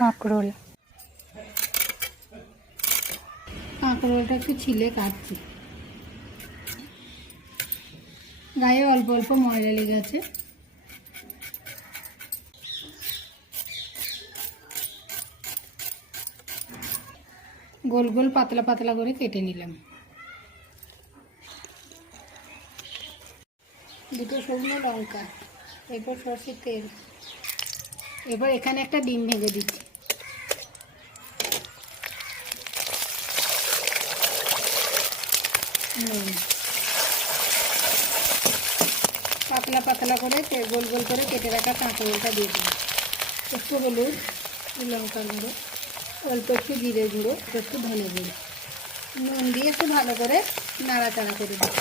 কাঁকরোল। কাঁকরোলটা একটু ছিলে কাটছি, গায়ে অল্প অল্প ময়লা লেগে আছে। গোল গোল পাতলা পাতলা করে কেটে নিলাম। দুটো শুকনো লঙ্কা, এরপর সরষের তেল, এবার এখানে একটা ডিম ভেঙে দিচ্ছি। পাতলা পাতলা করে গোল গোল করে কেটে রাখা কাঁকরোলটা দিয়ে দিলাম। একটু হলুদ, লঙ্কার গুঁড়ো, অল্প একটু জিরে গুঁড়ো, একটু ধনে গুঁড়ো, নুন দিয়ে একটু ভালো করে নাড়াচাড়া করে দিই।